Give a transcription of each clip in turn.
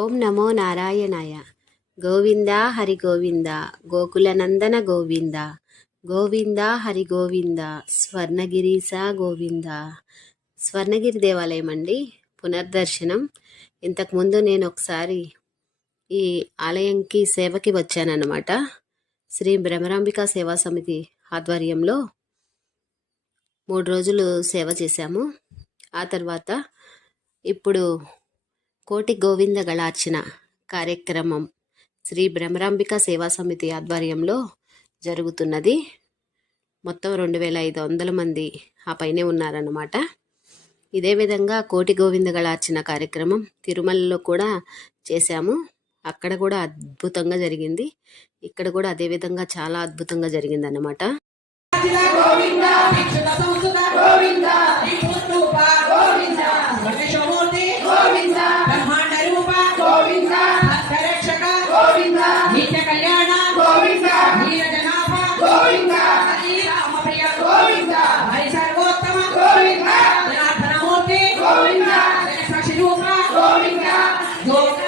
ఓం నమో నారాయణాయ. గోవింద హరి గోవింద, గోకులనందన గోవింద, గోవింద హరి గోవింద, స్వర్ణగిరీశ గోవింద. స్వర్ణగిరి దేవాలయం అండి, పునర్దర్శనం. ఇంతకుముందు నేను ఒకసారి ఈ ఆలయంకి సేవకి వచ్చానన్నమాట. శ్రీ భ్రమరాంబిక సేవా సమితి ఆధ్వర్యంలో 3 రోజులు సేవ చేశాము. ఆ తర్వాత ఇప్పుడు కోటి గోవింద గళార్చన కార్యక్రమం శ్రీ భ్రమరాంబిక సేవా సమితి ఆధ్వర్యంలో జరుగుతున్నది. మొత్తం 2500 మంది ఆ పైనే ఉన్నారన్నమాట. ఇదే విధంగా కోటి గోవింద గళార్చన కార్యక్రమం తిరుమలలో కూడా చేశాము. అక్కడ కూడా అద్భుతంగా జరిగింది. ఇక్కడ కూడా అదే విధంగా చాలా అద్భుతంగా జరిగింది అన్నమాట.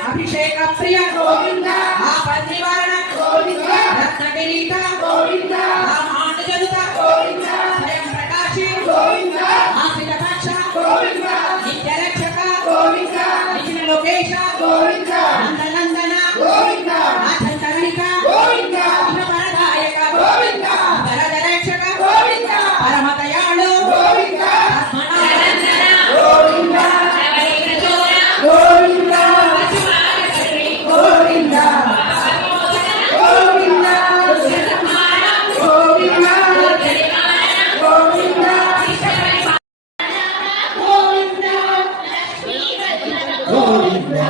అభిషేక ప్రియ గోవింద, ఆపద్ నివారణ గోవింద, రత్న కిరీట గోవింద, బ్రహ్మాండ జనుత గోవింద, స్వయం ప్రకాశి గోవింద, ఆశ్రిత పక్ష గోవింద, నిత్య రక్షక గోవింద, నిఖిల లోకేశ గోవింద, నందనందన గోవింద, ఆచంతరహిత గోవింద, వరదాయక గోవింద, వరద రక్షక గోవింద, పరమ దయాళు గోవింద, గోవింద Govinda,